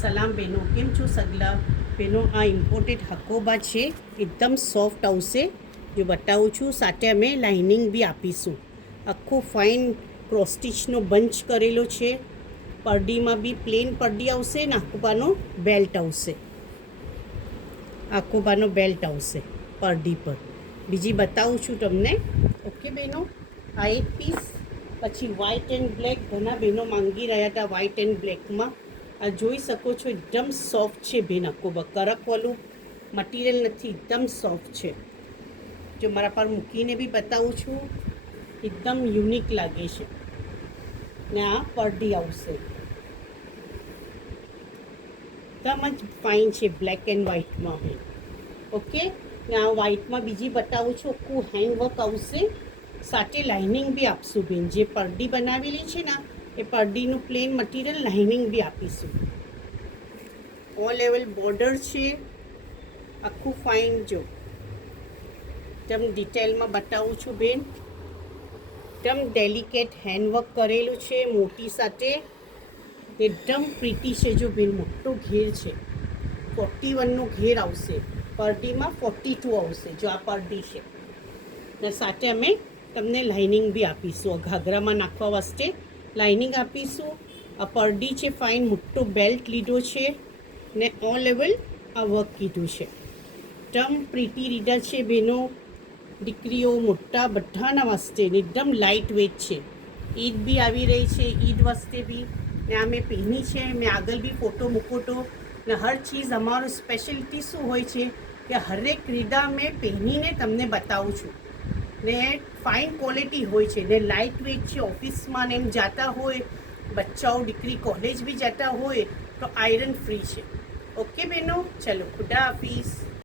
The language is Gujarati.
સલામ બહેનો, કેમ છો સગલા બહેનો? આ ઇમ્પોર્ટેડ હકોબા છે, એકદમ સોફ્ટ આવશે. જો બતાવું છું, સાથે અમે લાઇનિંગ બી આપીશું. આખો ફાઇન ક્રોસ સ્ટીચનો બંચ કરેલો છે. પરડીમાં બી પ્લેન પરડી આવશે ને આખોબાનો બેલ્ટ આવશે. આખોબાનો બેલ્ટ આવશે પરડી પર. બીજી બતાવું છું તમને. ઓકે બહેનો, આ એક પીસ. પછી વ્હાઇટ એન્ડ બ્લેક, ઘણા બહેનો માંગી રહ્યા હતા વ્હાઇટ એન્ડ બ્લેકમાં. આ જોઈ શકો છો, એકદમ સોફ્ટ છે બેન. આખોબા કરકવાળું મટીરિયલ નથી, એકદમ સોફ્ટ છે. જો મારા પર મૂકીને બી બતાવું છું, એકદમ યુનિક લાગે છે. ને આ પરડી આવશે, એકદમ જ ફાઇન છે, બ્લેક એન્ડ વ્હાઇટમાં બેન. ઓકે, ને આ વ્હાઇટમાં બીજી બતાવું છું, આખું હેન્ડવર્ક આવશે. સાથે લાઇનિંગ બી આપશું બેન. જે પરડી બનાવેલી છે ને, એ પરડીનું પ્લેન મટીરિયલ લાઇનિંગ બી આપીશું. ઓલ લેવલ બોર્ડર છે, આખું ફાઇન. જો એકદમ ડિટેલમાં બતાવું છું બેન. એકદમ ડેલિકેટ હેન્ડવર્ક કરેલું છે, મોટી સાથે. એકદમ પ્રીટી છે. જો બેન, મોટો ઘેર છે, 41નો ઘેર આવશે. પરડીમાં 42 આવશે. જો આ પરડી છે, ને સાથે અમે તમને લાઇનિંગ બી આપીશું. ઘાઘરામાં નાખવા વાસ્તે લાઇનિંગ આપીશું. આ પરડી છે, ફાઇન મોટો બેલ્ટ લીધો છે, ને ઓલ લેવલ આ વર્ક કીધું છે. એકદમ પ્રીટી રીડા છે બહેનો, દીકરીઓ, મોટા બધાના વાસ્તે. એકદમ લાઇટ વેઇટ છે. ઈદ બી આવી રહી છે, ઈદ વાસ્તે બી. ને આ મેં પહેરી છે, મેં આગળ બી ફોટો મૂકો તો. ને હર ચીઝ અમારું સ્પેશિયલિટી શું હોય છે કે હરેક રીડા મેં પહેરીને તમને બતાવું છું. ને ફાઇન ક્વોલિટી હોય છે, ને લાઇટ વેઇટ છે. ઓફિસમાં ને એમ જતા હોય, બચ્ચાઓ દીકરી કોલેજ બી જતા હોય તો આયરન ફ્રી છે. ઓકે બહેનો, ચલો ખુદા હાફિઝ.